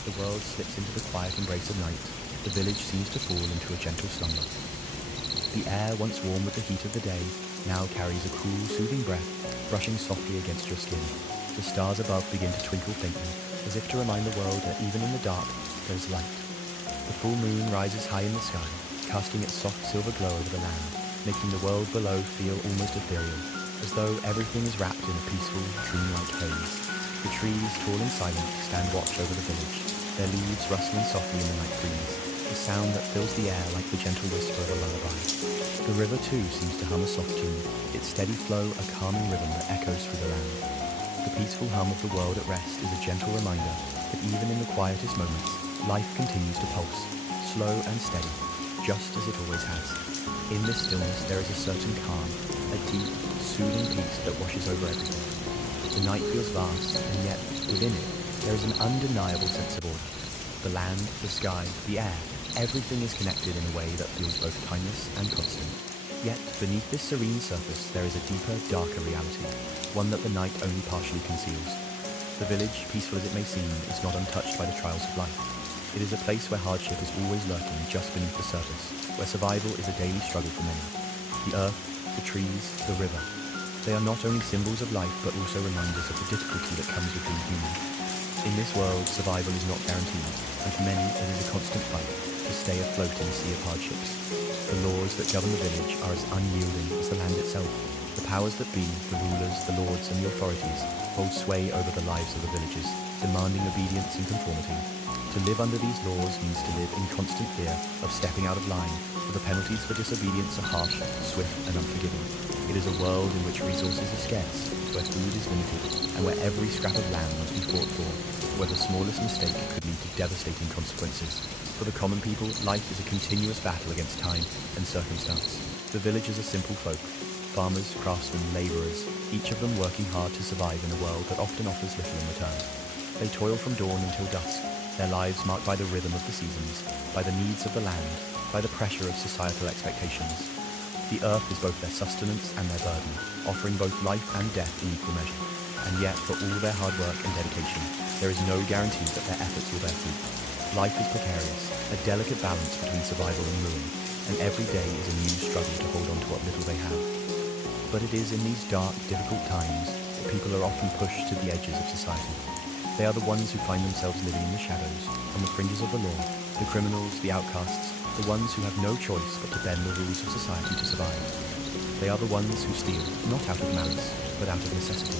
As the world slips into the quiet embrace of night, the village seems to fall into a gentle slumber. The air, once warm with the heat of the day, now carries a cool, soothing breath, brushing softly against your skin. The stars above begin to twinkle faintly, as if to remind the world that even in the dark, there is light. The full moon rises high in the sky, casting its soft silver glow over the land, making the world below feel almost ethereal, as though everything is wrapped in a peaceful, dreamlike haze. The trees, tall and silent, stand watch over the village, their leaves rustling softly in the night breeze, a sound that fills the air like the gentle whisper of a lullaby. The river too seems to hum a soft tune, its steady flow a calming rhythm that echoes through the land. The peaceful hum of the world at rest is a gentle reminder that even in the quietest moments, life continues to pulse, slow and steady, just as it always has. In this stillness there is a certain calm, a deep, soothing peace that washes over everything. The night feels vast, and yet, within it, there is an undeniable sense of order. The land, the sky, the air, everything is connected in a way that feels both timeless and constant. Yet, beneath this serene surface, there is a deeper, darker reality, one that the night only partially conceals. The village, peaceful as it may seem, is not untouched by the trials of life. It is a place where hardship is always lurking just beneath the surface, where survival is a daily struggle for many. The earth, the trees, the river, they are not only symbols of life but also reminders of the difficulty that comes with being human. In this world, survival is not guaranteed, and for many it is a constant fight to stay afloat in a sea of hardships. The laws that govern the village are as unyielding as the land itself. The powers that be, the rulers, the lords, and the authorities hold sway over the lives of the villagers, demanding obedience and conformity. To live under these laws means to live in constant fear of stepping out of line, for the penalties for disobedience are harsh, swift, and unforgiving. It is a world in which resources are scarce, where food is limited, and where every scrap of land must be fought for, where the smallest mistake could lead to devastating consequences. For the common people, life is a continuous battle against time and circumstance. The villagers are simple folk, farmers, craftsmen, labourers, each of them working hard to survive in a world that often offers little in return. They toil from dawn until dusk, their lives marked by the rhythm of the seasons, by the needs of the land, by the pressure of societal expectations. The earth is both their sustenance and their burden, offering both life and death in equal measure. And yet, for all their hard work and dedication, there is no guarantee that their efforts will bear fruit. Life is precarious, a delicate balance between survival and ruin, and every day is a new struggle to hold on to what little they have. But it is in these dark, difficult times that people are often pushed to the edges of society. They are the ones who find themselves living in the shadows, on the fringes of the law, the criminals, the outcasts, the ones who have no choice but to bend the rules of society to survive. They are the ones who steal, not out of malice, but out of necessity.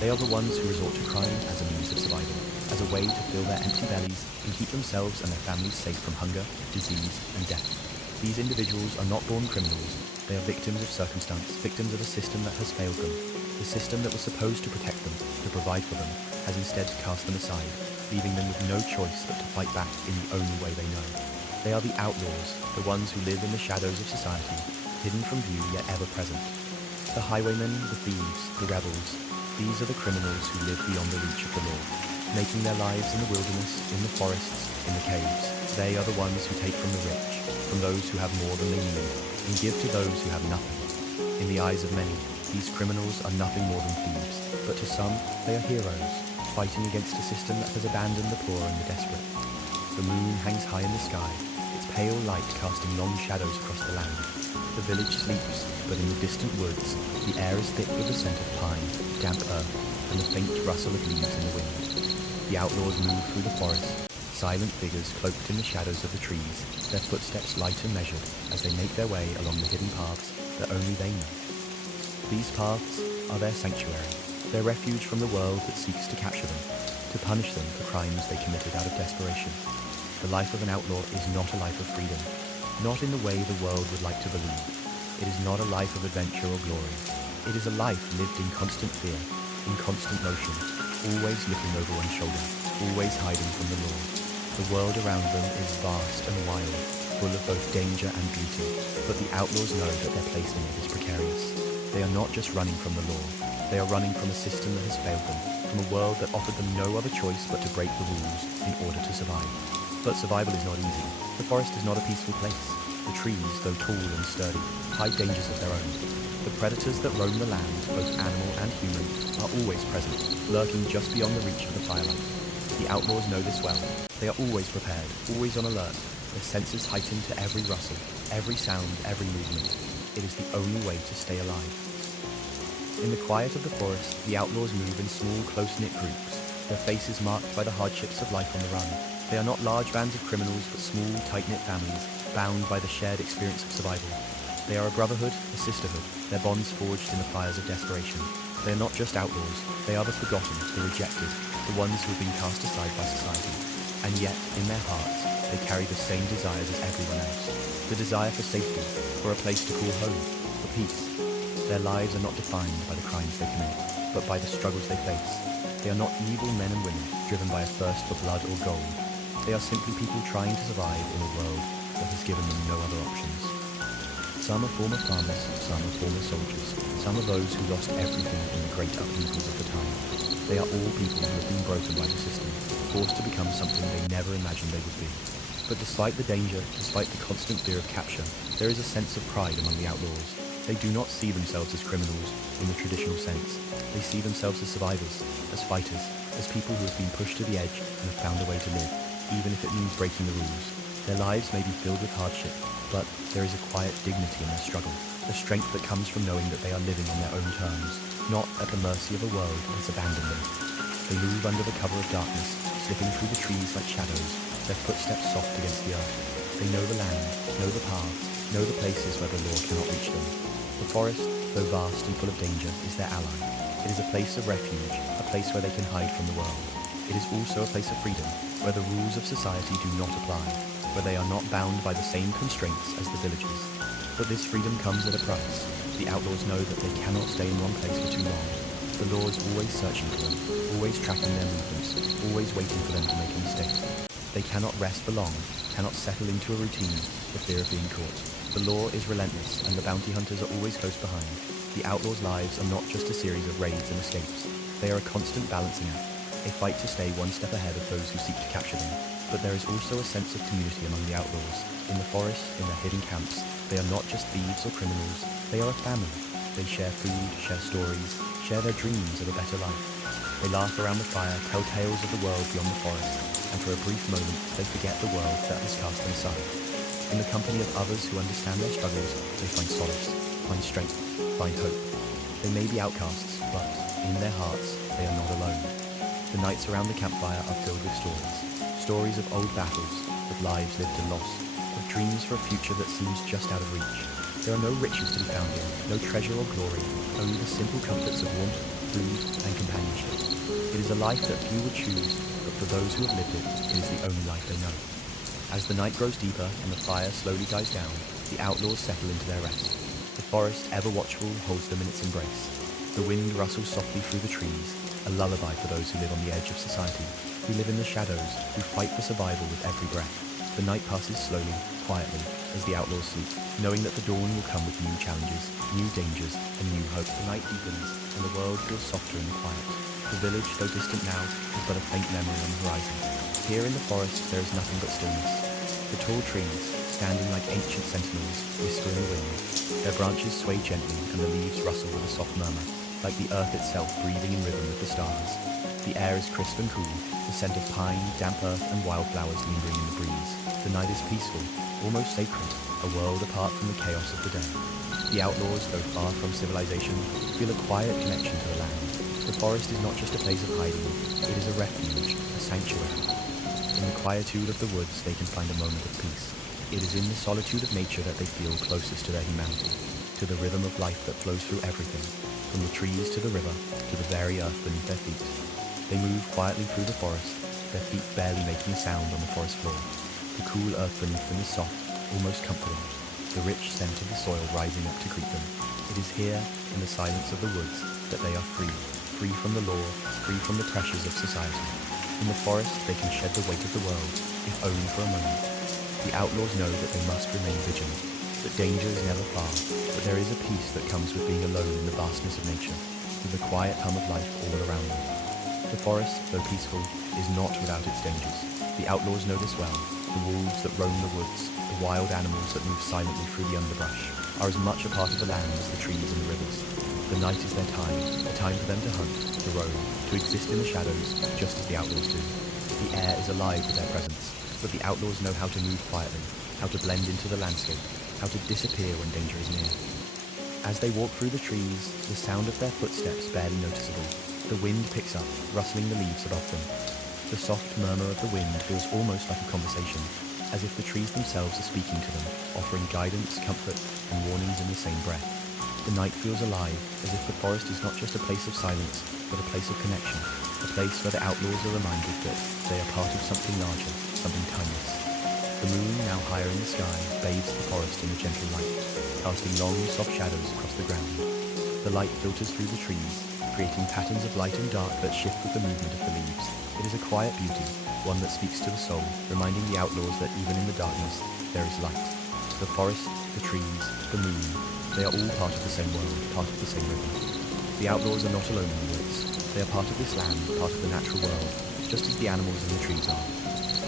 They are the ones who resort to crime as a means of survival, as a way to fill their empty bellies and keep themselves and their families safe from hunger, disease, and death. These individuals are not born criminals. They are victims of circumstance, victims of a system that has failed them. The system that was supposed to protect them, to provide for them, has instead cast them aside, leaving them with no choice but to fight back in the only way they know. They are the outlaws, the ones who live in the shadows of society, hidden from view yet ever present. The highwaymen, the thieves, the rebels, these are the criminals who live beyond the reach of the law, making their lives in the wilderness, in the forests, in the caves. They are the ones who take from the rich, from those who have more than they need, and give to those who have nothing. In the eyes of many, these criminals are nothing more than thieves, but to some, they are heroes, fighting against a system that has abandoned the poor and the desperate. The moon hangs high in the sky, its pale light casting long shadows across the land. The village sleeps, but in the distant woods, the air is thick with the scent of pine, damp earth, and the faint rustle of leaves in the wind. The outlaws move through the forest, silent figures cloaked in the shadows of the trees, their footsteps light and measured as they make their way along the hidden paths that only they know. These paths are their sanctuary, their refuge from the world that seeks to capture them, to punish them for crimes they committed out of desperation. The life of an outlaw is not a life of freedom, not in the way the world would like to believe. It is not a life of adventure or glory. It is a life lived in constant fear, in constant motion, always looking over one's shoulder, always hiding from the law. The world around them is vast and wild, full of both danger and beauty, but the outlaws know that their place in it is precarious. They are not just running from the law, they are running from a system that has failed them, from a world that offered them no other choice but to break the rules in order to survive. But survival is not easy. The forest is not a peaceful place. The trees, though tall and sturdy, hide dangers of their own. The predators that roam the land, both animal and human, are always present, lurking just beyond the reach of the firelight. The outlaws know this well, They are always prepared, always on alert, their senses heightened to every rustle, every sound, every movement. It is the only way to stay alive. In the quiet of the forest, the outlaws move in small, close-knit groups, their faces marked by the hardships of life on the run. They are not large bands of criminals, but small, tight-knit families, bound by the shared experience of survival. They are a brotherhood, a sisterhood, their bonds forged in the fires of desperation. They are not just outlaws, they are the forgotten, the rejected, the ones who have been cast aside by society. And yet, in their hearts, they carry the same desires as everyone else. The desire for safety, for a place to call home, for peace. Their lives are not defined by the crimes they commit, but by the struggles they face. They are not evil men and women, driven by a thirst for blood or gold. They are simply people trying to survive in a world that has given them no other options. Some are former farmers, some are former soldiers, some are those who lost everything in the great upheavals of the time. They are all people who have been broken by the system, forced to become something they never imagined they would be. But despite the danger, despite the constant fear of capture, there is a sense of pride among the outlaws. They do not see themselves as criminals in the traditional sense. They see themselves as survivors, as fighters, as people who have been pushed to the edge and have found a way to live, even if it means breaking the rules. Their lives may be filled with hardship, but there is a quiet dignity in their struggle, the strength that comes from knowing that they are living on their own terms, not at the mercy of a world that has abandoned them. They move under the cover of darkness, slipping through the trees like shadows, their footsteps soft against the earth. They know the land, know the paths, know the places where the law cannot reach them. The forest, though vast and full of danger, is their ally. It is a place of refuge, a place where they can hide from the world. It is also a place of freedom, where the rules of society do not apply, where they are not bound by the same constraints as the villagers. But this freedom comes at a price. The outlaws know that they cannot stay in one place for too long. The law is always searching for them, always tracking their movements, always waiting for them to make a mistake. They cannot rest for long, cannot settle into a routine for fear of being caught. The law is relentless, and the bounty hunters are always close behind. The outlaws' lives are not just a series of raids and escapes. They are a constant balancing act, a fight to stay one step ahead of those who seek to capture them. But there is also a sense of community among the outlaws. In the forest, in their hidden camps, they are not just thieves or criminals, they are a family. They share food, share stories, share their dreams of a better life. They laugh around the fire, tell tales of the world beyond the forest, and for a brief moment, they forget the world that has cast them aside. In the company of others who understand their struggles, they find solace, find strength, find hope. They may be outcasts, but in their hearts, they are not alone. The nights around the campfire are filled with stories of old battles, of lives lived and lost, of dreams for a future that seems just out of reach. There are no riches to be found here, no treasure or glory, only the simple comforts of warmth, food, and companionship. It is a life that few would choose, but for those who have lived it, it is the only life they know. As the night grows deeper and the fire slowly dies down, the outlaws settle into their rest. The forest, ever watchful, holds them in its embrace. The wind rustles softly through the trees, a lullaby for those who live on the edge of society, who live in the shadows, who fight for survival with every breath. The night passes slowly, quietly, as the outlaws sleep, knowing that the dawn will come with new challenges, new dangers, and new hope. The night deepens, and the world feels softer in the quiet. The village, though distant now, is but a faint memory on the horizon. Here in the forest, there is nothing but stillness. The tall trees, standing like ancient sentinels, whisper in the wind. Their branches sway gently, and the leaves rustle with a soft murmur, like the earth itself breathing in rhythm with the stars. The air is crisp and cool, the scent of pine, damp earth, and wildflowers lingering in the breeze. The night is peaceful, almost sacred, a world apart from the chaos of the day. The outlaws, though far from civilization, feel a quiet connection to the land. The forest is not just a place of hiding, it is a refuge, a sanctuary. In the quietude of the woods, they can find a moment of peace. It is in the solitude of nature that they feel closest to their humanity, to the rhythm of life that flows through everything, from the trees to the river, to the very earth beneath their feet. They move quietly through the forest, their feet barely making a sound on the forest floor. The cool earth beneath them is soft, almost comforting, the rich scent of the soil rising up to greet them. It is here, in the silence of the woods, that they are free, free from the law, free from the pressures of society. In the forest, they can shed the weight of the world, if only for a moment. The outlaws know that they must remain vigilant, that danger is never far, but there is a peace that comes with being alone in the vastness of nature, with the quiet hum of life all around them. The forest, though peaceful, is not without its dangers. The outlaws know this well. The wolves that roam the woods, the wild animals that move silently through the underbrush, are as much a part of the land as the trees and the rivers. The night is their time, a time for them to hunt, to roam, to exist in the shadows, just as the outlaws do. The air is alive with their presence, but the outlaws know how to move quietly, how to blend into the landscape, how to disappear when danger is near. As they walk through the trees, the sound of their footsteps barely noticeable. The wind picks up, rustling the leaves above them. The soft murmur of the wind feels almost like a conversation, as if the trees themselves are speaking to them, offering guidance, comfort, and warnings in the same breath. The night feels alive, as if the forest is not just a place of silence, but a place of connection, a place where the outlaws are reminded that they are part of something larger, something timeless. The moon, now higher in the sky, bathes the forest in a gentle light, casting long, soft shadows across the ground. The light filters through the trees, creating patterns of light and dark that shift with the movement of the leaves. It is a quiet beauty, one that speaks to the soul, reminding the outlaws that even in the darkness, there is light. The forest, the trees, the moon, they are all part of the same world, part of the same rhythm. The outlaws are not alone in the woods. They are part of this land, part of the natural world, just as the animals in the trees are.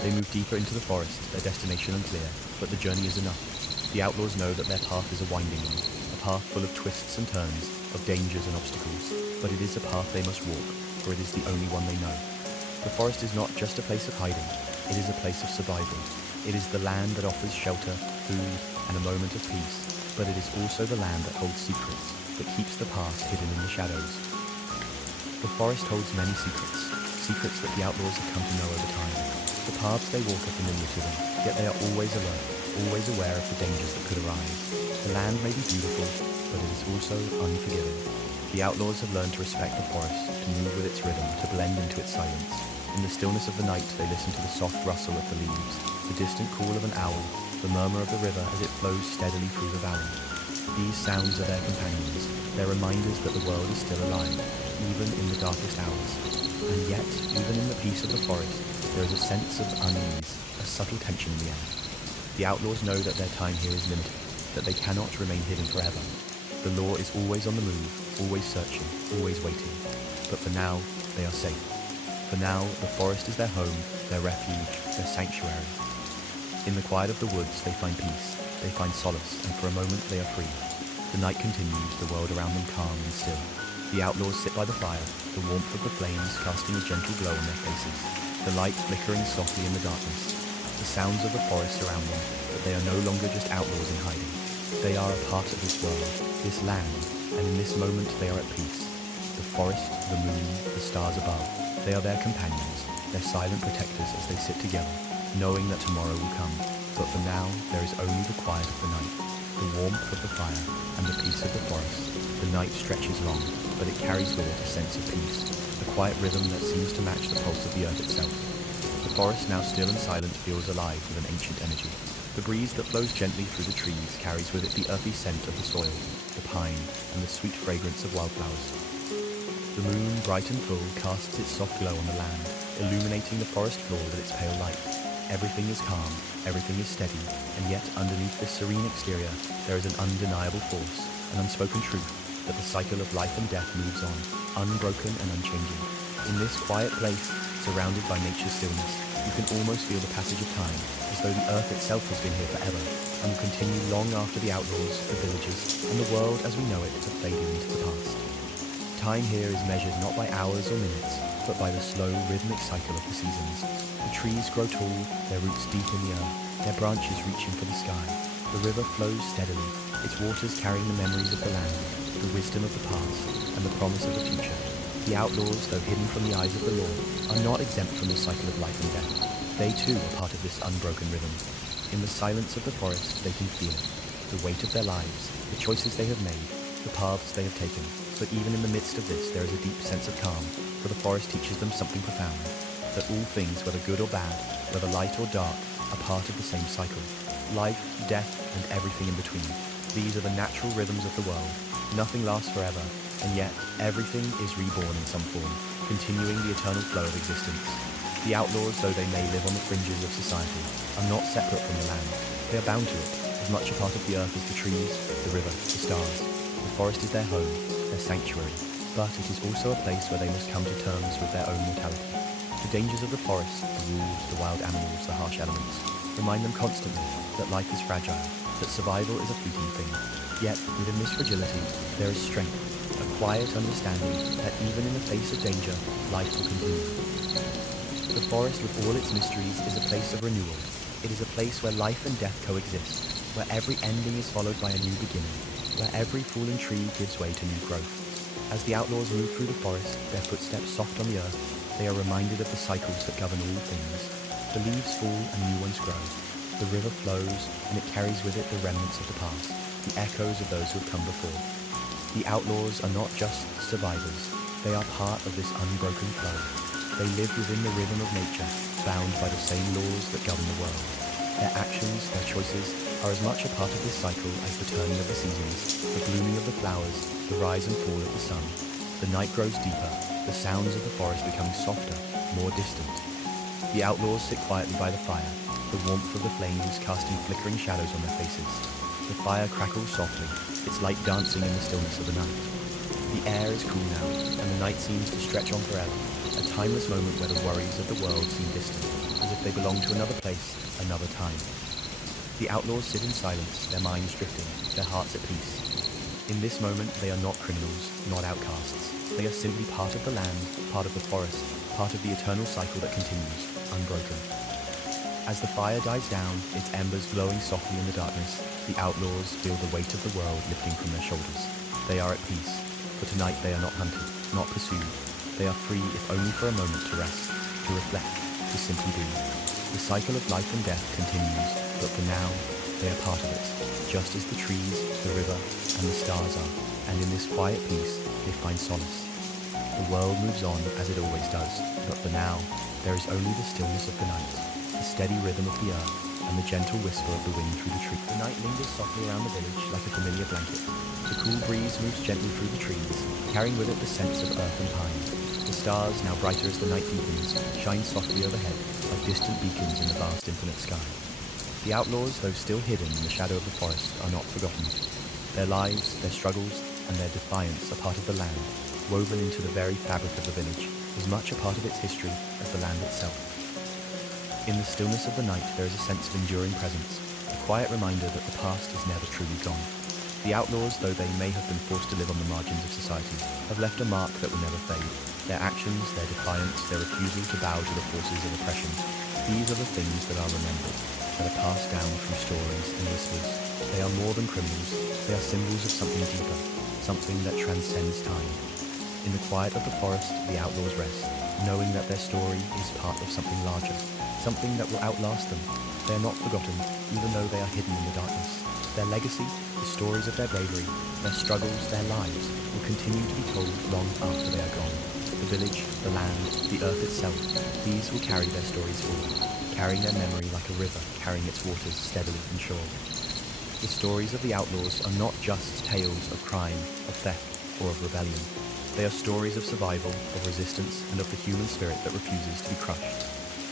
They move deeper into the forest, their destination unclear, but the journey is enough. The outlaws know that their path is a winding one, a path full of twists and turns, of dangers and obstacles, but it is a path they must walk, for it is the only one they know. The forest is not just a place of hiding, it is a place of survival. It is the land that offers shelter, food, and a moment of peace, but it is also the land that holds secrets, that keeps the past hidden in the shadows. The forest holds many secrets, secrets that the outlaws have come to know over time. The paths they walk are familiar to them, yet they are always alert, always aware of the dangers that could arise. The land may be beautiful, but it is also unforgiving. The outlaws have learned to respect the forest, to move with its rhythm, to blend into its silence. In the stillness of the night, they listen to the soft rustle of the leaves, the distant call of an owl, the murmur of the river as it flows steadily through the valley. These sounds are their companions, their reminders that the world is still alive, even in the darkest hours. And yet, even in the peace of the forest, there is a sense of unease, a subtle tension in the air. The outlaws know that their time here is limited, that they cannot remain hidden forever. The law is always on the move, always searching, always waiting. But for now, they are safe. For now, the forest is their home, their refuge, their sanctuary. In the quiet of the woods, they find peace, they find solace, and for a moment they are free. The night continues, the world around them calm and still. The outlaws sit by the fire, the warmth of the flames casting a gentle glow on their faces, the light flickering softly in the darkness. The sounds of the forest surround them, but they are no longer just outlaws in hiding. They are a part of this world, this land, and in this moment they are at peace. The forest, the moon, the stars above, they are their companions, their silent protectors as they sit together, knowing that tomorrow will come. But for now, there is only the quiet of the night, the warmth of the fire, and the peace of the forest. The night stretches long, but it carries with it a sense of peace, a quiet rhythm that seems to match the pulse of the earth itself. The forest, now still and silent, feels alive with an ancient energy. The breeze that flows gently through the trees carries with it the earthy scent of the soil, the pine, and the sweet fragrance of wildflowers. The moon, bright and full, casts its soft glow on the land, illuminating the forest floor with its pale light. Everything is calm, everything is steady, and yet underneath this serene exterior, there is an undeniable force, an unspoken truth, that the cycle of life and death moves on, unbroken and unchanging. In this quiet place, surrounded by nature's stillness, you can almost feel the passage of time, as though the earth itself has been here forever, and will continue long after the outlaws, the villagers, and the world as we know it have faded into the past. Time here is measured not by hours or minutes, but by the slow, rhythmic cycle of the seasons. The trees grow tall, their roots deep in the earth, their branches reaching for the sky. The river flows steadily, its waters carrying the memories of the land, the wisdom of the past, and the promise of the future. The outlaws, though hidden from the eyes of the law, are not exempt from the cycle of life and death. They too are part of this unbroken rhythm. In the silence of the forest, they can feel it, the weight of their lives, the choices they have made, the paths they have taken. But even in the midst of this, there is a deep sense of calm, for the forest teaches them something profound, that all things, whether good or bad, whether light or dark, are part of the same cycle. Life, death, and everything in between. These are the natural rhythms of the world. Nothing lasts forever, and yet everything is reborn in some form, continuing the eternal flow of existence. The outlaws, though they may live on the fringes of society, are not separate from the land. They are bound to it, as much a part of the earth as the trees, the river, the stars. The forest is their home, their sanctuary, but it is also a place where they must come to terms with their own mortality. The dangers of the forest, the wolves, the wild animals, the harsh elements, remind them constantly that life is fragile, that survival is a fleeting thing. Yet, within this fragility, there is strength, a quiet understanding that even in the face of danger, life will continue. The forest with all its mysteries is a place of renewal. It is a place where life and death coexist, where every ending is followed by a new beginning, where every fallen tree gives way to new growth. As the outlaws move through the forest, their footsteps soft on the earth, they are reminded of the cycles that govern all things. The leaves fall and new ones grow. The river flows, and it carries with it the remnants of the past, the echoes of those who have come before. The outlaws are not just survivors, they are part of this unbroken flow. They live within the rhythm of nature, bound by the same laws that govern the world. Their actions, their choices, are as much a part of this cycle as the turning of the seasons, the blooming of the flowers, the rise and fall of the sun. The night grows deeper, the sounds of the forest becoming softer, more distant. The outlaws sit quietly by the fire, the warmth of the flames casting flickering shadows on their faces. The fire crackles softly, its light dancing in the stillness of the night. The air is cool now, and the night seems to stretch on forever, a timeless moment where the worries of the world seem distant, as if they belong to another place, another time. The outlaws sit in silence, their minds drifting, their hearts at peace. In this moment, they are not criminals, not outcasts. They are simply part of the land, part of the forest, part of the eternal cycle that continues, unbroken. As the fire dies down, its embers glowing softly in the darkness, the outlaws feel the weight of the world lifting from their shoulders. They are at peace, for tonight they are not hunted, not pursued. They are free if only for a moment to rest, to reflect, to simply be. The cycle of life and death continues, but for now, they are part of it, just as the trees, the river, and the stars are, and in this quiet peace, they find solace. The world moves on as it always does, but for now, there is only the stillness of the night, the steady rhythm of the earth, and the gentle whisper of the wind through the trees. The night lingers softly around the village like a familiar blanket. The cool breeze moves gently through the trees, carrying with it the scents of earth and pine. The stars, now brighter as the night deepens, shine softly overhead, like distant beacons in the vast infinite sky. The outlaws, though still hidden in the shadow of the forest, are not forgotten. Their lives, their struggles, and their defiance are part of the land, woven into the very fabric of the village, as much a part of its history as the land itself. In the stillness of the night, there is a sense of enduring presence, a quiet reminder that the past is never truly gone. The outlaws, though they may have been forced to live on the margins of society, have left a mark that will never fade. Their actions, their defiance, their refusal to bow to the forces of oppression, these are the things that are remembered, that are passed down through stories and whispers. They are more than criminals, they are symbols of something deeper, something that transcends time. In the quiet of the forest, the outlaws rest, knowing that their story is part of something larger, something that will outlast them. They are not forgotten, even though they are hidden in the darkness. Their legacy, the stories of their bravery, their struggles, their lives, will continue to be told long after they are gone. The village, the land, the earth itself, these will carry their stories forward, carrying their memory like a river carrying its waters steadily and sure. The stories of the outlaws are not just tales of crime, of theft, or of rebellion. They are stories of survival, of resistance, and of the human spirit that refuses to be crushed.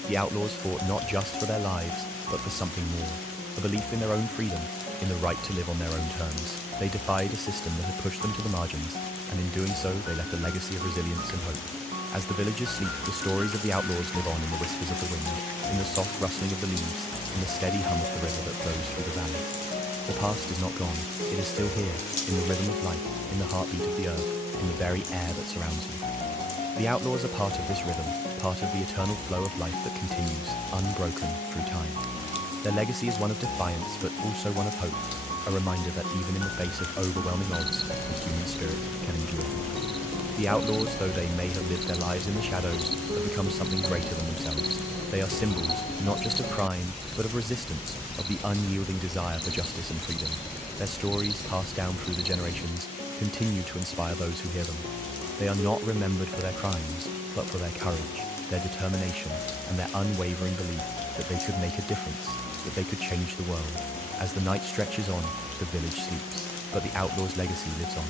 The outlaws fought not just for their lives, but for something more, a belief in their own freedom, in the right to live on their own terms. They defied a system that had pushed them to the margins, and in doing so, they left a legacy of resilience and hope. As the villagers sleep, the stories of the outlaws live on in the whispers of the wind, in the soft rustling of the leaves, in the steady hum of the river that flows through the valley. The past is not gone. It is still here, in the rhythm of life, in the heartbeat of the earth, in the very air that surrounds you. The outlaws are part of this rhythm, part of the eternal flow of life that continues, unbroken through time. Their legacy is one of defiance, but also one of hope, a reminder that even in the face of overwhelming odds, the human spirit can endure. The outlaws, though they may have lived their lives in the shadows, have become something greater than themselves. They are symbols, not just of crime, but of resistance, of the unyielding desire for justice and freedom. Their stories, passed down through the generations, continue to inspire those who hear them. They are not remembered for their crimes, but for their courage, their determination, and their unwavering belief that they could make a difference, that they could change the world. As the night stretches on, the village sleeps, but the outlaw's legacy lives on.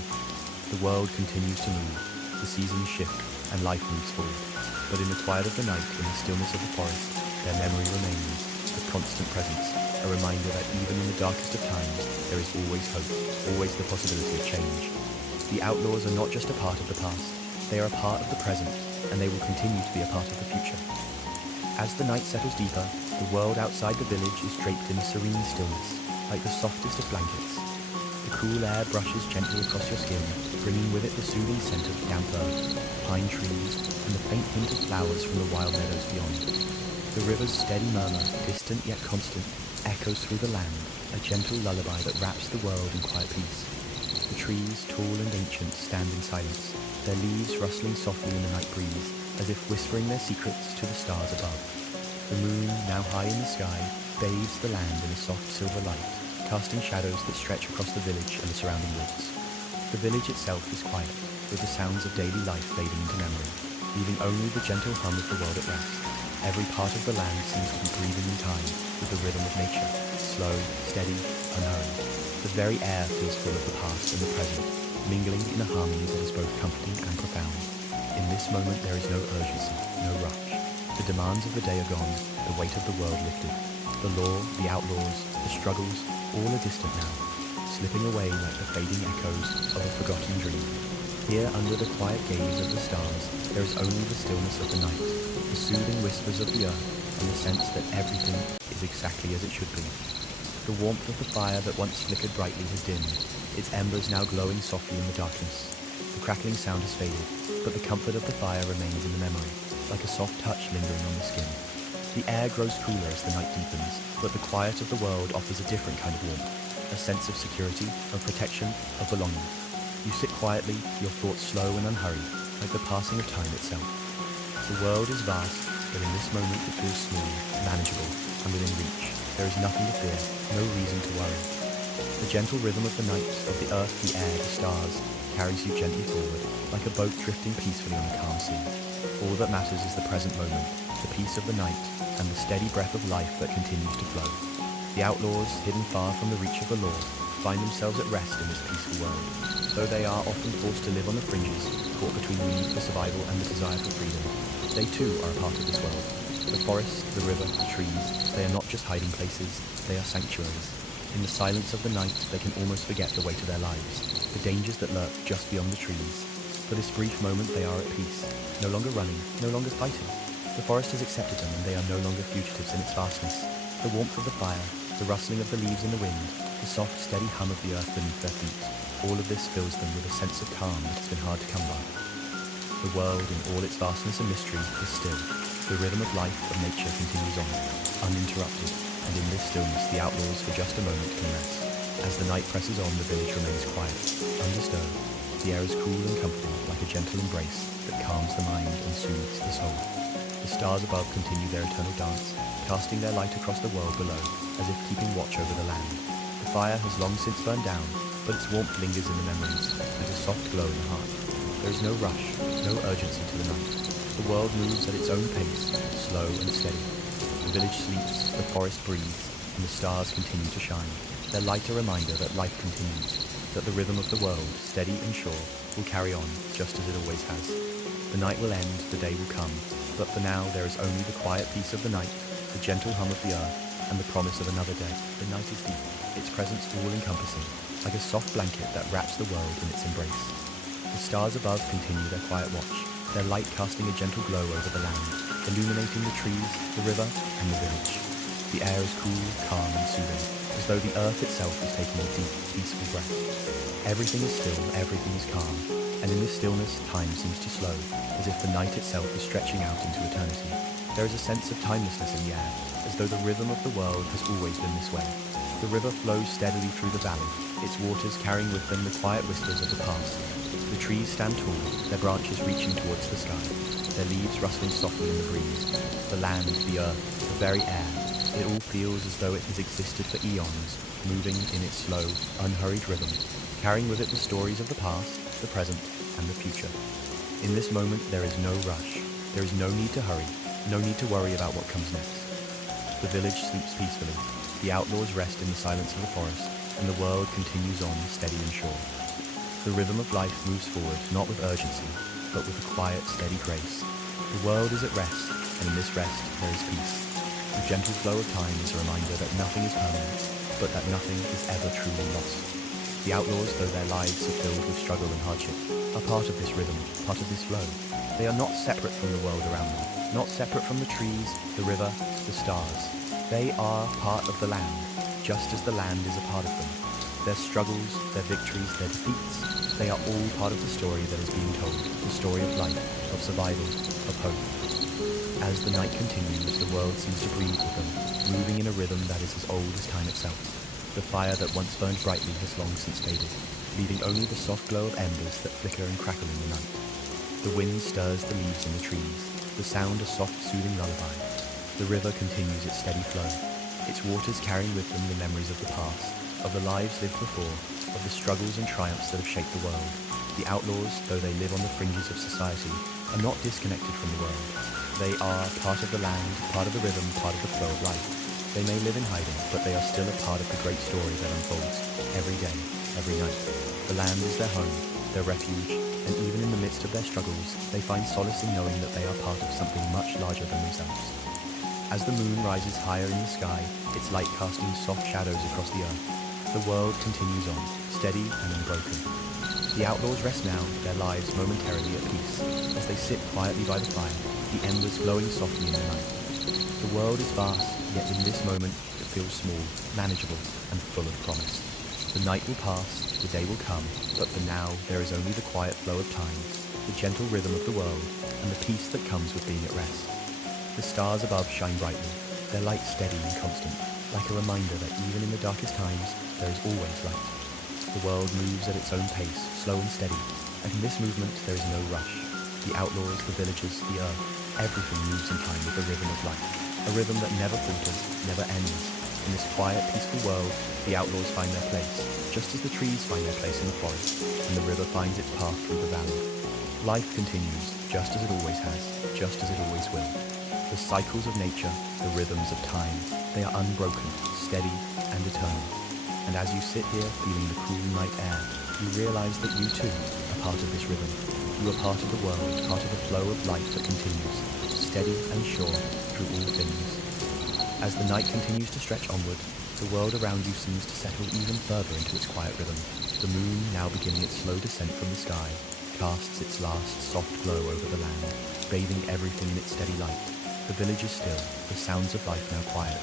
The world continues to move, the seasons shift, and life moves forward. But in the quiet of the night, in the stillness of the forest, their memory remains, a constant presence, a reminder that even in the darkest of times, there is always hope, always the possibility of change. The outlaws are not just a part of the past, they are a part of the present, and they will continue to be a part of the future. As the night settles deeper, the world outside the village is draped in a serene stillness, like the softest of blankets. The cool air brushes gently across your skin, bringing with it the soothing scent of damp earth, pine trees, and the faint hint of flowers from the wild meadows beyond. The river's steady murmur, distant yet constant, echoes through the land, a gentle lullaby that wraps the world in quiet peace. The trees, tall and ancient, stand in silence, their leaves rustling softly in the night breeze, as if whispering their secrets to the stars above. The moon, now high in the sky, bathes the land in a soft silver light, casting shadows that stretch across the village and the surrounding woods. The village itself is quiet, with the sounds of daily life fading into memory, leaving only the gentle hum of the world at rest. Every part of the land seems to be breathing in time with the rhythm of nature, slow, steady, unhurried. The very air feels full of the past and the present, mingling in a harmony that is both comforting and profound. In this moment there is no urgency, no rush. The demands of the day are gone, the weight of the world lifted. The law, the outlaws, the struggles, all are distant now, slipping away like the fading echoes of a forgotten dream. Here, under the quiet gaze of the stars, there is only the stillness of the night, the soothing whispers of the earth, and the sense that everything is exactly as it should be. The warmth of the fire that once flickered brightly has dimmed, its embers now glowing softly in the darkness. The crackling sound has faded, but the comfort of the fire remains in the memory, like a soft touch lingering on the skin. The air grows cooler as the night deepens, but the quiet of the world offers a different kind of warmth, a sense of security, of protection, of belonging. You sit quietly, your thoughts slow and unhurried, like the passing of time itself. The world is vast, but in this moment it feels small, manageable, and within reach. There is nothing to fear, no reason to worry. The gentle rhythm of the night, of the earth, the air, the stars, carries you gently forward, like a boat drifting peacefully on a calm sea. All that matters is the present moment, the peace of the night, and the steady breath of life that continues to flow. The outlaws, hidden far from the reach of the law, find themselves at rest in this peaceful world. Though they are often forced to live on the fringes, caught between the need for survival and the desire for freedom, they too are a part of this world. The forest, the river, the trees, they are not just hiding places, they are sanctuaries. In the silence of the night, they can almost forget the weight of their lives, the dangers that lurk just beyond the trees. For this brief moment, they are at peace, no longer running, no longer fighting. The forest has accepted them, and they are no longer fugitives in its vastness. The warmth of the fire, the rustling of the leaves in the wind, the soft, steady hum of the earth beneath their feet, all of this fills them with a sense of calm that has been hard to come by. The world, in all its vastness and mystery, is still. The rhythm of life, of nature, continues on, uninterrupted, and in this stillness the outlaws for just a moment can rest. As the night presses on, the village remains quiet, undisturbed. The air is cool and comforting, like a gentle embrace that calms the mind and soothes the soul. The stars above continue their eternal dance, casting their light across the world below, as if keeping watch over the land. The fire has long since burned down, but its warmth lingers in the memories, like a soft glow in the heart. There is no rush, no urgency to the night. The world moves at its own pace, slow and steady. The village sleeps, the forest breathes, and the stars continue to shine. Their light a reminder that life continues, that the rhythm of the world, steady and sure, will carry on just as it always has. The night will end, the day will come, but for now there is only the quiet peace of the night, the gentle hum of the earth, and the promise of another day. The night is deep, its presence all-encompassing, like a soft blanket that wraps the world in its embrace. The stars above continue their quiet watch, their light casting a gentle glow over the land, illuminating the trees, the river, and the village. The air is cool, calm, and soothing, as though the earth itself is taking a deep, peaceful breath. Everything is still, everything is calm, and in this stillness, time seems to slow, as if the night itself is stretching out into eternity. There is a sense of timelessness in the air, as though the rhythm of the world has always been this way. The river flows steadily through the valley, its waters carrying with them the quiet whispers of the past. The trees stand tall, their branches reaching towards the sky, their leaves rustling softly in the breeze. The land, the earth, the very air, it all feels as though it has existed for eons, moving in its slow, unhurried rhythm, carrying with it the stories of the past, the present, and the future. In this moment there is no rush, there is no need to hurry, no need to worry about what comes next. The village sleeps peacefully, the outlaws rest in the silence of the forest, and the world continues on steady and sure. The rhythm of life moves forward, not with urgency, but with a quiet, steady grace. The world is at rest, and in this rest there is peace. The gentle flow of time is a reminder that nothing is permanent, but that nothing is ever truly lost. The outlaws, though their lives are filled with struggle and hardship, are part of this rhythm, part of this flow. They are not separate from the world around them, not separate from the trees, the river, the stars. They are part of the land, just as the land is a part of them. Their struggles, their victories, their defeats, they are all part of the story that is being told, the story of life, of survival, of hope. As the night continues, the world seems to breathe with them, moving in a rhythm that is as old as time itself. The fire that once burned brightly has long since faded, leaving only the soft glow of embers that flicker and crackle in the night. The wind stirs the leaves in the trees, the sound a soft, soothing lullaby. The river continues its steady flow, its waters carrying with them the memories of the past, of the lives lived before, of the struggles and triumphs that have shaped the world. The outlaws, though they live on the fringes of society, are not disconnected from the world. They are part of the land, part of the rhythm, part of the flow of life. They may live in hiding, but they are still a part of the great story that unfolds every day, every night. The land is their home, their refuge, and even in the midst of their struggles, they find solace in knowing that they are part of something much larger than themselves. As the moon rises higher in the sky, its light casting soft shadows across the earth, the world continues on, steady and unbroken. The outlaws rest now, their lives momentarily at peace, as they sit quietly by the fire, the embers glowing softly in the night. The world is vast, yet in this moment it feels small, manageable, and full of promise. The night will pass, the day will come, but for now there is only the quiet flow of time, the gentle rhythm of the world, and the peace that comes with being at rest. The stars above shine brightly, their light steady and constant, like a reminder that even in the darkest times, there is always light. The world moves at its own pace, slow and steady, and in this movement there is no rush. The outlaws, the villagers, the earth, everything moves in time with the rhythm of life, a rhythm that never falters, never ends. In this quiet, peaceful world, the outlaws find their place, just as the trees find their place in the forest, and the river finds its path through the valley. Life continues, just as it always has, just as it always will. The cycles of nature, the rhythms of time, they are unbroken, steady, and eternal. And as you sit here feeling the cool night air, you realize that you too are part of this rhythm. You are part of the world, part of the flow of life that continues, steady and sure through all things. As the night continues to stretch onward, the world around you seems to settle even further into its quiet rhythm. The moon, now beginning its slow descent from the sky, casts its last soft glow over the land, bathing everything in its steady light. The village is still, the sounds of life now quiet,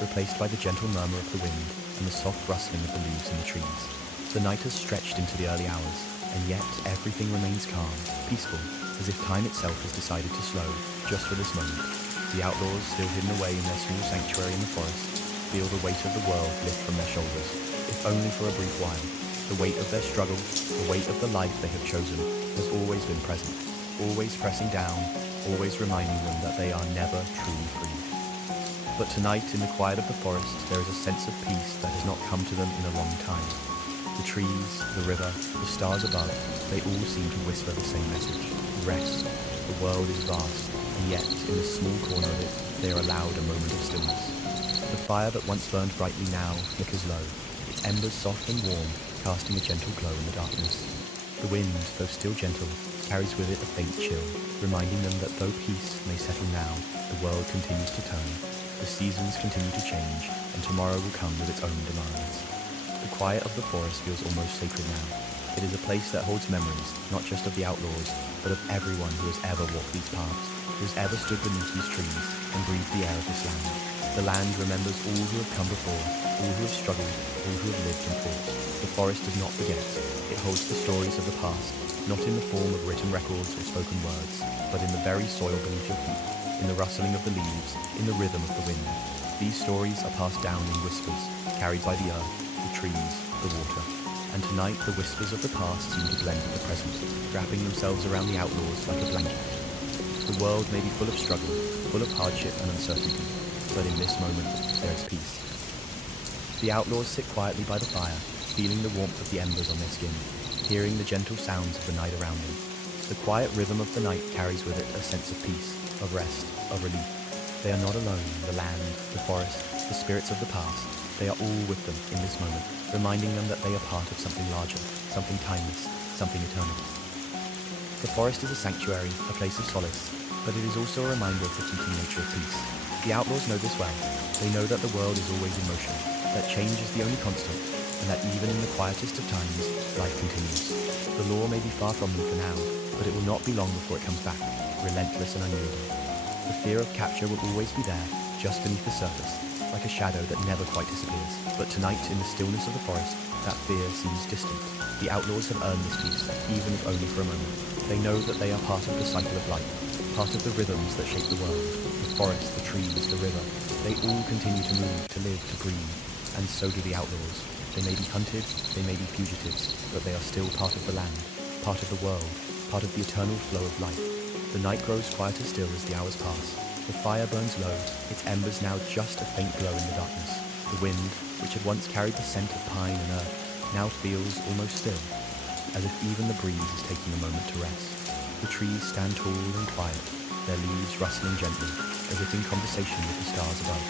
replaced by the gentle murmur of the wind and the soft rustling of the leaves in the trees. The night has stretched into the early hours, and yet everything remains calm, peaceful, as if time itself has decided to slow, just for this moment. The outlaws, still hidden away in their small sanctuary in the forest, feel the weight of the world lift from their shoulders, if only for a brief while. The weight of their struggle, the weight of the life they have chosen, has always been present, always pressing down, always reminding them that they are never truly free. But tonight, in the quiet of the forest, there is a sense of peace that has not come to them in a long time. The trees, the river, the stars above, they all seem to whisper the same message. Rest. The world is vast, and yet, in a small corner of it, they are allowed a moment of stillness. The fire that once burned brightly now flickers low, its embers soft and warm, casting a gentle glow in the darkness. The wind, though still gentle, carries with it a faint chill, reminding them that though peace may settle now, the world continues to turn. The seasons continue to change, and tomorrow will come with its own demands. The quiet of the forest feels almost sacred now. It is a place that holds memories, not just of the outlaws, but of everyone who has ever walked these paths, who has ever stood beneath these trees and breathed the air of this land. The land remembers all who have come before, all who have struggled, all who have lived and fought. The forest does not forget. It holds the stories of the past, not in the form of written records or spoken words, but in the very soil beneath your feet, in the rustling of the leaves, in the rhythm of the wind. These stories are passed down in whispers, carried by the earth, the trees, the water. And tonight the whispers of the past seem to blend with the present, wrapping themselves around the outlaws like a blanket. The world may be full of struggle, full of hardship and uncertainty, but in this moment there is peace. The outlaws sit quietly by the fire, feeling the warmth of the embers on their skin, hearing the gentle sounds of the night around them. The quiet rhythm of the night carries with it a sense of peace, of rest, of relief. They are not alone. The land, the forest, the spirits of the past, they are all with them in this moment, reminding them that they are part of something larger, something timeless, something eternal. The forest is a sanctuary, a place of solace, but it is also a reminder of the fleeting nature of peace. The outlaws know this well. They know that the world is always in motion, that change is the only constant, and that even in the quietest of times, life continues. The law may be far from them for now, but it will not be long before it comes back, relentless and unyielding. The fear of capture will always be there, just beneath the surface, like a shadow that never quite disappears. But tonight, in the stillness of the forest, that fear seems distant. The outlaws have earned this peace, even if only for a moment. They know that they are part of the cycle of life, part of the rhythms that shape the world. The forest, the trees, the river, they all continue to move, to live, to breathe. And so do the outlaws. They may be hunted, they may be fugitives, but they are still part of the land, part of the world, part of the eternal flow of life. The night grows quieter still as the hours pass. The fire burns low, its embers now just a faint glow in the darkness. The wind, which had once carried the scent of pine and earth, now feels almost still, as if even the breeze is taking a moment to rest. The trees stand tall and quiet, their leaves rustling gently, as if in conversation with the stars above.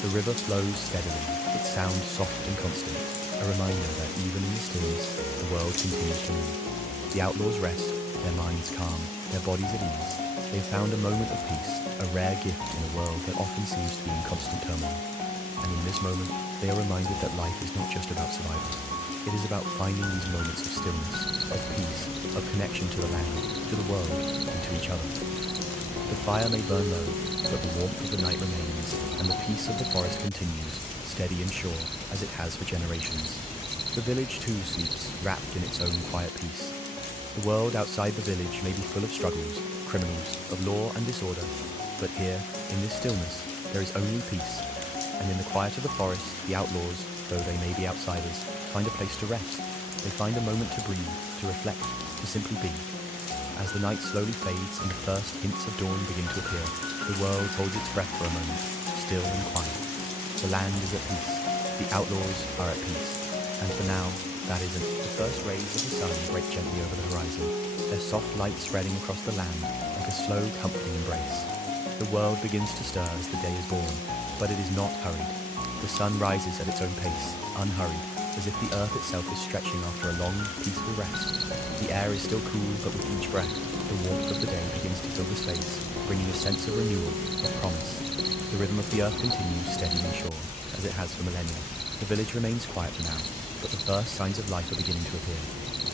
The river flows steadily, its sound soft and constant, a reminder that even in the stillness, the world continues to move. The outlaws rest, their minds calm, their bodies at ease. They've found a moment of peace, a rare gift in a world that often seems to be in constant turmoil. And in this moment, they are reminded that life is not just about survival. It is about finding these moments of stillness, of peace, of connection to the land, to the world, and to each other. The fire may burn low, but the warmth of the night remains, and the peace of the forest continues, steady and sure, as it has for generations. The village too sleeps, wrapped in its own quiet peace. The world outside the village may be full of struggles, criminals, of law and disorder, but here, in this stillness, there is only peace. And in the quiet of the forest, the outlaws, though they may be outsiders, find a place to rest. They find a moment to breathe, to reflect, to simply be. As the night slowly fades and the first hints of dawn begin to appear, the world holds its breath for a moment, still and quiet. The land is at peace, the outlaws are at peace, and for now, that isn't. The first rays of the sun break gently over the horizon, their soft light spreading across the land like a slow, comforting embrace. The world begins to stir as the day is born, but it is not hurried. The sun rises at its own pace, unhurried, as if the earth itself is stretching after a long, peaceful rest. The air is still cool, but with each breath, the warmth of the day begins to fill the space, bringing a sense of renewal, of promise. The rhythm of the earth continues steady and sure, as it has for millennia. The village remains quiet for now, but the first signs of life are beginning to appear.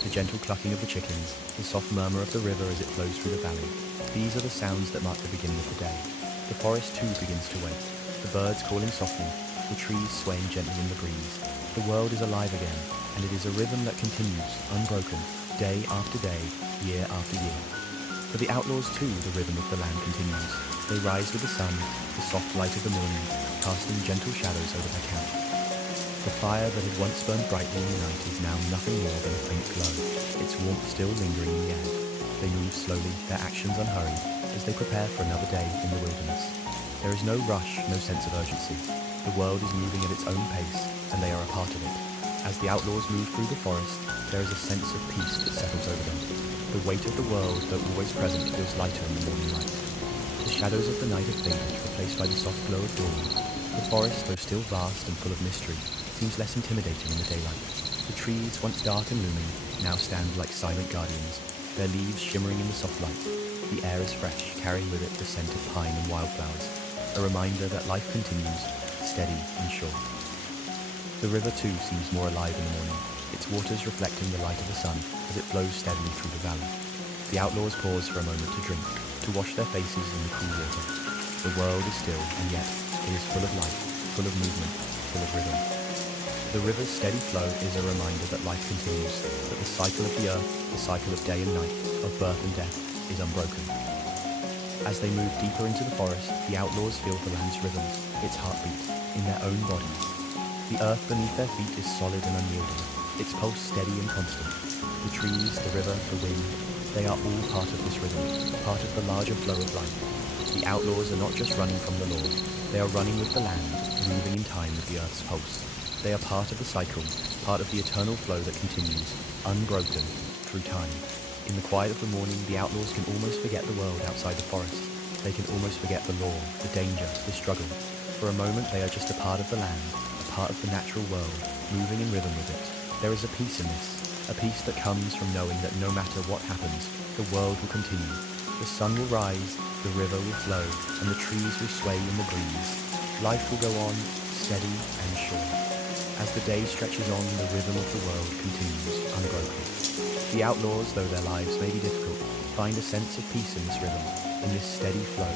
The gentle clucking of the chickens, the soft murmur of the river as it flows through the valley. These are the sounds that mark the beginning of the day. The forest too begins to wake, the birds calling softly, the trees swaying gently in the breeze. The world is alive again, and it is a rhythm that continues, unbroken, day after day, year after year. For the outlaws too, the rhythm of the land continues. They rise with the sun, the soft light of the morning, casting gentle shadows over their camp. The fire that had once burned brightly in the night is now nothing more than a faint glow, its warmth still lingering in the air. They move slowly, their actions unhurried, as they prepare for another day in the wilderness. There is no rush, no sense of urgency. The world is moving at its own pace, and they are a part of it. As the outlaws move through the forest, there is a sense of peace that settles over them. The weight of the world, though always present, feels lighter in the morning light. The shadows of the night have faded, replaced by the soft glow of dawn. The forest, though still vast and full of mystery, seems less intimidating in the daylight. The trees, once dark and looming, now stand like silent guardians, their leaves shimmering in the soft light. The air is fresh, carrying with it the scent of pine and wildflowers, a reminder that life continues, steady and sure. The river too seems more alive in the morning, its waters reflecting the light of the sun as it flows steadily through the valley. The outlaws pause for a moment to drink, to wash their faces in the cool water. The world is still, and yet it is full of life, full of movement, full of rhythm. The river's steady flow is a reminder that life continues, that the cycle of the earth, the cycle of day and night, of birth and death, is unbroken. As they move deeper into the forest, the outlaws feel the land's rhythm, its heartbeat, in their own bodies. The earth beneath their feet is solid and unyielding, its pulse steady and constant. The trees, the river, the wind, they are all part of this rhythm, part of the larger flow of life. The outlaws are not just running from the law, they are running with the land, moving in time with the earth's pulse. They are part of the cycle, part of the eternal flow that continues, unbroken, through time. In the quiet of the morning, the outlaws can almost forget the world outside the forest. They can almost forget the law, the danger, the struggle. For a moment, they are just a part of the land, a part of the natural world, moving in rhythm with it. There is a peace in this, a peace that comes from knowing that no matter what happens, the world will continue. The sun will rise, the river will flow, and the trees will sway in the breeze. Life will go on, steady and sure. As the day stretches on, the rhythm of the world continues, unbroken. The outlaws, though their lives may be difficult, find a sense of peace in this rhythm, in this steady flow.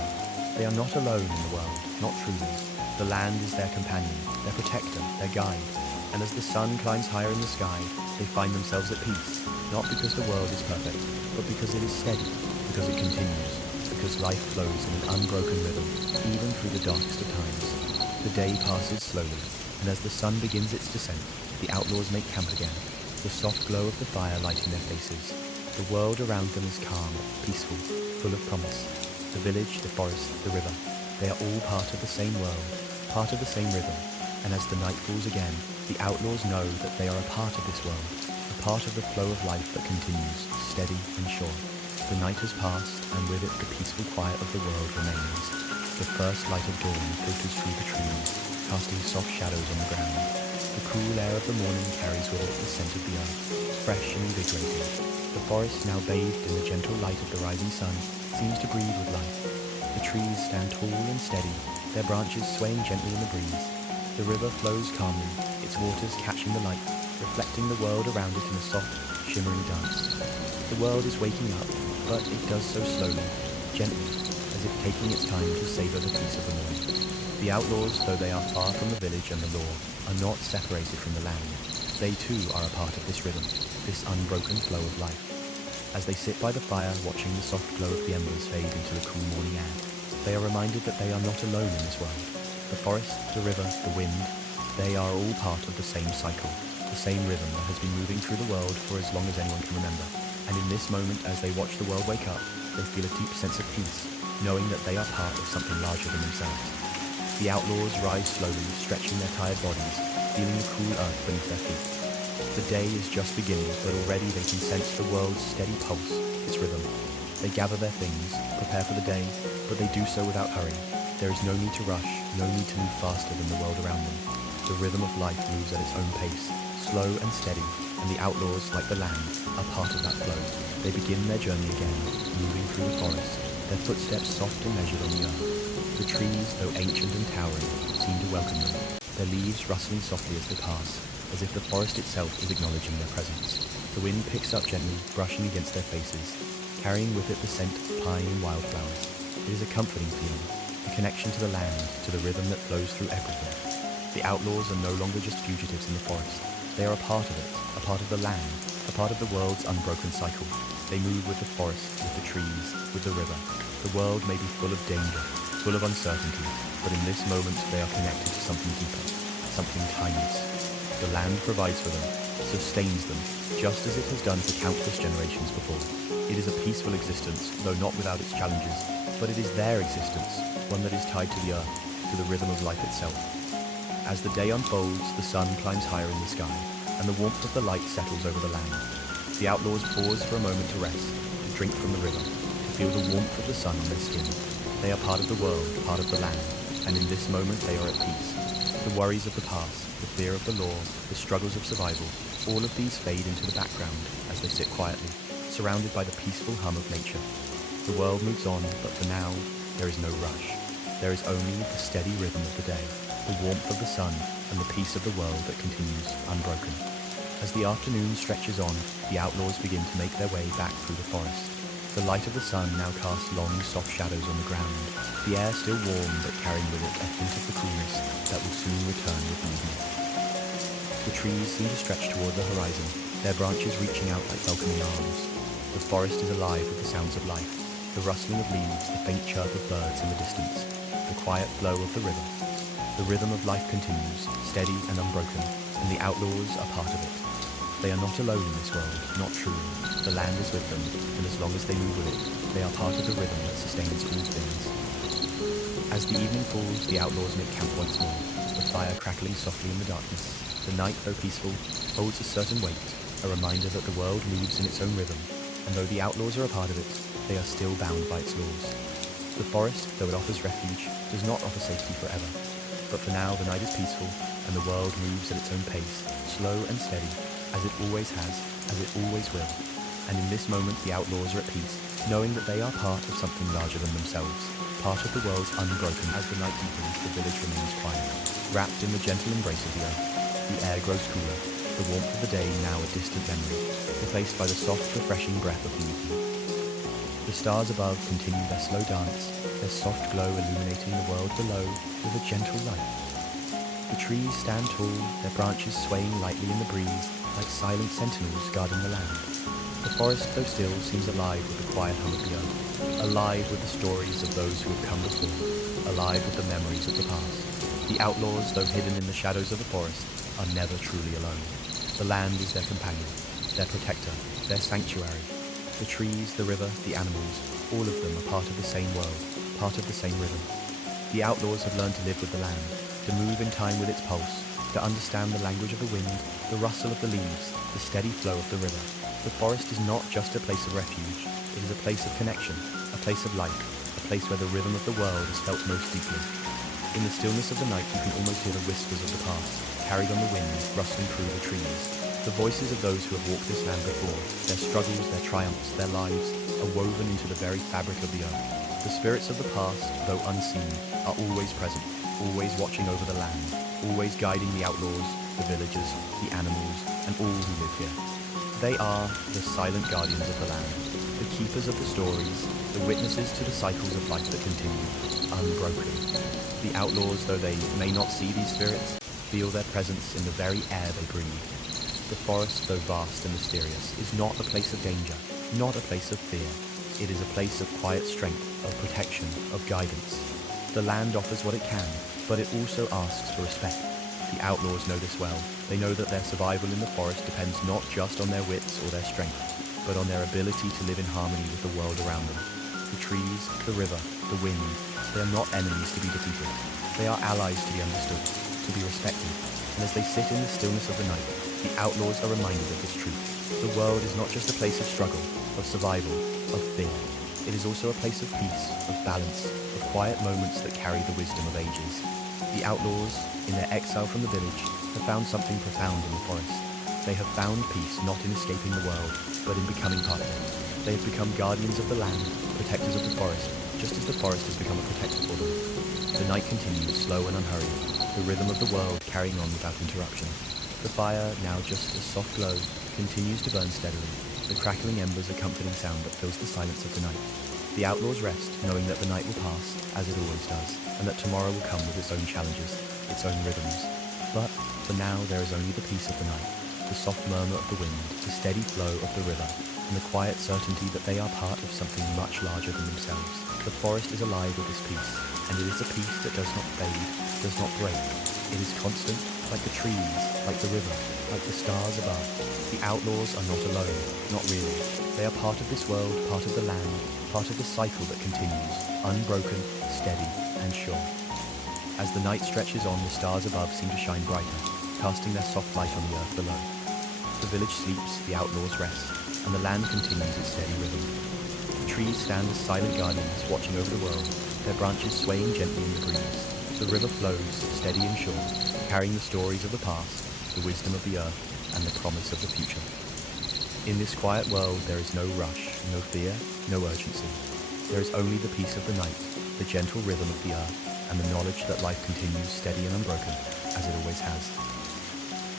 They are not alone in the world, not truly. The land is their companion, their protector, their guide. And as the sun climbs higher in the sky, they find themselves at peace, not because the world is perfect, but because it is steady, because it continues, because life flows in an unbroken rhythm, even through the darkest of times. The day passes slowly, and as the sun begins its descent, the outlaws make camp again, the soft glow of the fire lighting their faces. The world around them is calm, peaceful, full of promise. The village, the forest, the river, they are all part of the same world, part of the same rhythm, and as the night falls again, the outlaws know that they are a part of this world, a part of the flow of life that continues, steady and sure. The night has passed, and with it the peaceful quiet of the world remains. The first light of dawn filters through the trees, casting soft shadows on the ground. The cool air of the morning carries with it the scent of the earth, fresh and invigorating. The forest, now bathed in the gentle light of the rising sun, seems to breathe with life. The trees stand tall and steady, their branches swaying gently in the breeze. The river flows calmly, its waters catching the light, reflecting the world around it in a soft, shimmering dance. The world is waking up, but it does so slowly, gently, as if taking its time to savor the peace of the morning. The outlaws, though they are far from the village and the law, are not separated from the land. They too are a part of this rhythm, this unbroken flow of life. As they sit by the fire, watching the soft glow of the embers fade into the cool morning air, they are reminded that they are not alone in this world. The forest, the river, the wind, they are all part of the same cycle, the same rhythm that has been moving through the world for as long as anyone can remember. And in this moment, as they watch the world wake up, they feel a deep sense of peace, knowing that they are part of something larger than themselves. The outlaws rise slowly, stretching their tired bodies, feeling the cool earth beneath their feet. The day is just beginning, but already they can sense the world's steady pulse, its rhythm. They gather their things, prepare for the day, but they do so without hurry. There is no need to rush, no need to move faster than the world around them. The rhythm of life moves at its own pace, slow and steady, and the outlaws, like the land, are part of that flow. They begin their journey again, moving through the forest, their footsteps soft and measured on the earth. The trees, though ancient and towering, seem to welcome them, their leaves rustling softly as they pass, as if the forest itself is acknowledging their presence. The wind picks up gently, brushing against their faces, carrying with it the scent of pine and wildflowers. It is a comforting feeling, a connection to the land, to the rhythm that flows through everything. The outlaws are no longer just fugitives in the forest. They are a part of it, a part of the land, a part of the world's unbroken cycle. They move with the forest, with the trees, with the river. The world may be full of danger, full of uncertainty, but in this moment they are connected to something deeper, something timeless. The land provides for them, sustains them, just as it has done for countless generations before. It is a peaceful existence, though not without its challenges, but it is their existence, one that is tied to the earth, to the rhythm of life itself. As the day unfolds, the sun climbs higher in the sky, and the warmth of the light settles over the land. The outlaws pause for a moment to rest, to drink from the river, to feel the warmth of the sun on their skin. They are part of the world, part of the land, and in this moment they are at peace. The worries of the past, the fear of the law, the struggles of survival, all of these fade into the background as they sit quietly, surrounded by the peaceful hum of nature. The world moves on, but for now, there is no rush. There is only the steady rhythm of the day, the warmth of the sun, and the peace of the world that continues unbroken. As the afternoon stretches on, the outlaws begin to make their way back through the forest. The light of the sun now casts long, soft shadows on the ground, the air still warm but carrying with it a hint of the coolness that will soon return with the evening. The trees seem to stretch toward the horizon, their branches reaching out like welcoming arms. The forest is alive with the sounds of life, the rustling of leaves, the faint chirp of birds in the distance, the quiet flow of the river. The rhythm of life continues, steady and unbroken, and the outlaws are part of it. They are not alone in this world, not truly. The land is with them, and as long as they move with it, they are part of the rhythm that sustains all things. As the evening falls, the outlaws make camp once more, the fire crackling softly in the darkness. The night, though peaceful, holds a certain weight, a reminder that the world moves in its own rhythm, and though the outlaws are a part of it, they are still bound by its laws. The forest, though it offers refuge, does not offer safety forever. But for now, the night is peaceful, and the world moves at its own pace, slow and steady, as it always has, as it always will. And in this moment, the outlaws are at peace, knowing that they are part of something larger than themselves, part of the world's unbroken. As the night deepens, the village remains quiet, wrapped in the gentle embrace of the earth. The air grows cooler, the warmth of the day now a distant memory, replaced by the soft, refreshing breath of the evening. The stars above continue their slow dance, their soft glow illuminating the world below with a gentle light. The trees stand tall, their branches swaying lightly in the breeze, like silent sentinels guarding the land. The forest, though still, seems alive with the quiet hum of the earth, alive with the stories of those who have come before, alive with the memories of the past. The outlaws, though hidden in the shadows of the forest, are never truly alone. The land is their companion, their protector, their sanctuary. The trees, the river, the animals, all of them are part of the same world, part of the same rhythm. The outlaws have learned to live with the land, to move in time with its pulse, to understand the language of the wind, the rustle of the leaves, the steady flow of the river. The forest is not just a place of refuge, it is a place of connection, a place of life, a place where the rhythm of the world is felt most deeply. In the stillness of the night you can almost hear the whispers of the past, carried on the wind, rustling through the trees. The voices of those who have walked this land before, their struggles, their triumphs, their lives, are woven into the very fabric of the earth. The spirits of the past, though unseen, are always present, always watching over the land, always guiding the outlaws, the villagers, the animals, and all who live here. They are the silent guardians of the land, the keepers of the stories, the witnesses to the cycles of life that continue, unbroken. The outlaws, though they may not see these spirits, feel their presence in the very air they breathe. The forest, though vast and mysterious, is not a place of danger, not a place of fear. It is a place of quiet strength, of protection, of guidance. The land offers what it can, but it also asks for respect. The outlaws know this well. They know that their survival in the forest depends not just on their wits or their strength, but on their ability to live in harmony with the world around them. The trees, the river, the wind, they are not enemies to be defeated. They are allies to be understood, to be respected. And as they sit in the stillness of the night, the outlaws are reminded of this truth. The world is not just a place of struggle, of survival, of fear. It is also a place of peace, of balance, of quiet moments that carry the wisdom of ages. The outlaws, in their exile from the village, have found something profound in the forest. They have found peace not in escaping the world, but in becoming part of it. They have become guardians of the land, protectors of the forest, just as the forest has become a protector for them. The night continues, slow and unhurried, the rhythm of the world carrying on without interruption. The fire, now just a soft glow, continues to burn steadily, the crackling embers a comforting sound that fills the silence of the night. The outlaws rest, knowing that the night will pass, as it always does, and that tomorrow will come with its own challenges, its own rhythms. But, for now, there is only the peace of the night, the soft murmur of the wind, the steady flow of the river, and the quiet certainty that they are part of something much larger than themselves. The forest is alive with this peace, and it is a peace that does not fade, does not break. It is constant, like the trees, like the river, like the stars above. The outlaws are not alone, not really. They are part of this world, part of the land, part of the cycle that continues, unbroken, steady, and sure. As the night stretches on, the stars above seem to shine brighter, casting their soft light on the earth below. The village sleeps, the outlaws rest, and the land continues its steady rhythm. The trees stand as silent guardians, watching over the world, their branches swaying gently in the breeze. The river flows, steady and sure, carrying the stories of the past, the wisdom of the earth, and the promise of the future. In this quiet world, there is no rush, no fear, no urgency. There is only the peace of the night, the gentle rhythm of the earth, and the knowledge that life continues steady and unbroken, as it always has.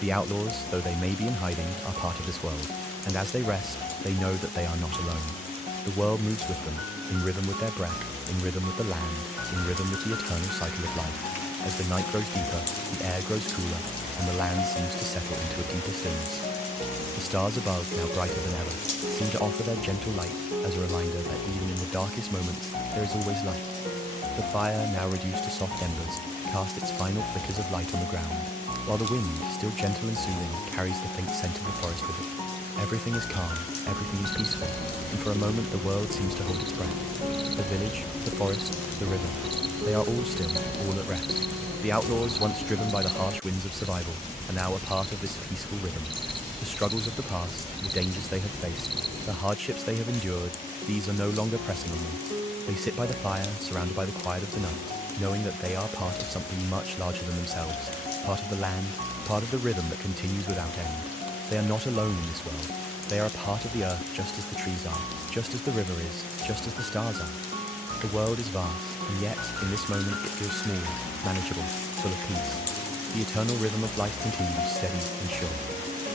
The outlaws, though they may be in hiding, are part of this world, and as they rest, they know that they are not alone. The world moves with them, in rhythm with their breath, in rhythm with the land, in rhythm with the eternal cycle of life. As the night grows deeper, the air grows cooler, and the land seems to settle into a deeper stillness. The stars above, now brighter than ever, seem to offer their gentle light as a reminder that even in the darkest moments, there is always light. The fire, now reduced to soft embers, casts its final flickers of light on the ground, while the wind, still gentle and soothing, carries the faint scent of the forest with it. Everything is calm, everything is peaceful, and for a moment the world seems to hold its breath. The village, the forest, the river, they are all still, all at rest. The outlaws, once driven by the harsh winds of survival, are now a part of this peaceful rhythm. The struggles of the past, the dangers they have faced, the hardships they have endured, these are no longer pressing on them. They sit by the fire, surrounded by the quiet of the night, knowing that they are part of something much larger than themselves, part of the land, part of the rhythm that continues without end. They are not alone in this world. They are a part of the earth just as the trees are, just as the river is, just as the stars are. The world is vast, and yet, in this moment, it feels small, manageable, full of peace. The eternal rhythm of life continues, steady and sure.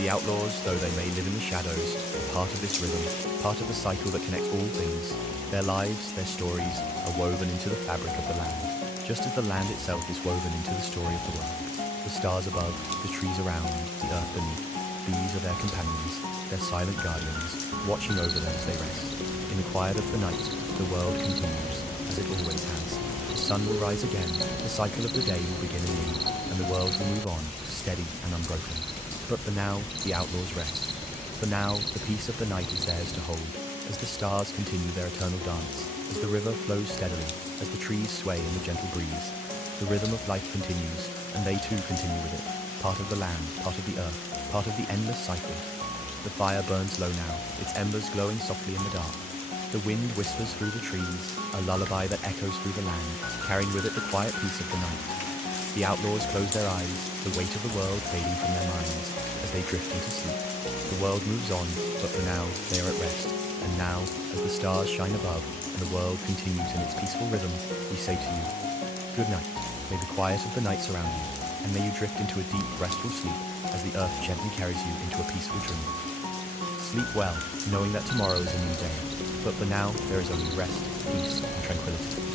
The outlaws, though they may live in the shadows, are part of this rhythm, part of the cycle that connects all things. Their lives, their stories, are woven into the fabric of the land, just as the land itself is woven into the story of the world. The stars above, the trees around, the earth beneath, these are their companions, their silent guardians, watching over them as they rest. In the quiet of the night, the world continues, as it always has. The sun will rise again, the cycle of the day will begin anew, and the world will move on, steady and unbroken. But for now, the outlaws rest. For now, the peace of the night is theirs to hold, as the stars continue their eternal dance, as the river flows steadily, as the trees sway in the gentle breeze. The rhythm of life continues, and they too continue with it, part of the land, part of the earth, part of the endless cycle. The fire burns low now, its embers glowing softly in the dark. The wind whispers through the trees, a lullaby that echoes through the land, carrying with it the quiet peace of the night. The outlaws close their eyes, the weight of the world fading from their minds, as they drift into sleep. The world moves on, but for now they are at rest. And now, as the stars shine above, and the world continues in its peaceful rhythm, we say to you, good night. May the quiet of the night surround you, and may you drift into a deep, restful sleep as the earth gently carries you into a peaceful dream. Sleep well, knowing that tomorrow is a new day. But for now, there is only rest, peace, and tranquility.